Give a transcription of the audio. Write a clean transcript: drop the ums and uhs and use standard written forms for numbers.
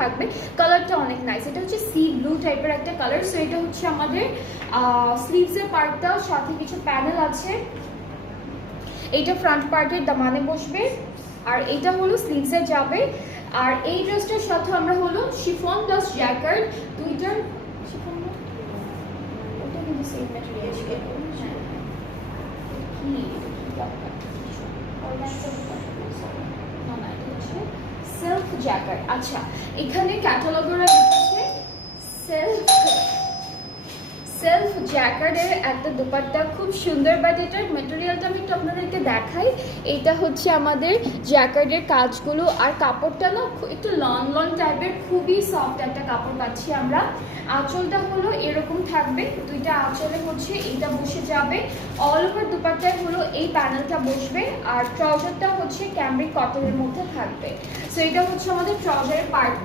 থাকবে। কালারটা অনেক নাইস, এটা হচ্ছে সি ব্লু টাইপের একটা কালার। সো এটা হচ্ছে আমাদের স্লিভসের পার্টটা, সাথে কিছু প্যানেল আছে। এইটা ফ্রন্ট পার্টের দামানে বসবে, আর এইটা হলো স্লিভসে যাবে। আর এই ড্রেসটার সাথে আমরা হলো শিফন প্লাস জ্যাকার্ড দুইটার শিফন, ওটা কিন্তু সেম ম্যাটেরিয়াল ছিল। Self jacket. আচ্ছা, এখানে ক্যাটালগাররা লিখেছে সেলফ জ্যাকেটের একটা দোপাট্টা, খুব সুন্দর। বাট এটার মেটেরিয়ালটা আমি একটু আপনাদেরকে দেখাই। এটা হচ্ছে আমাদের জ্যাকেটের কাজগুলো, আর কাপড়টা না একটু লন লন টাইপের, খুবই সফট একটা কাপড় পাচ্ছি আমরা। আঁচলটা হলো এরকম থাকবে, দুইটা আঁচলে হচ্ছে এইটা বসে যাবে। অল ওভার দুপাট্টায় হলো এই প্যানেলটা বসবে, আর ট্রাউজারটা হচ্ছে ক্যামব্রিক কটনের মধ্যে থাকবে। সো এটা হচ্ছে আমাদের ট্রাউজারের পার্ট।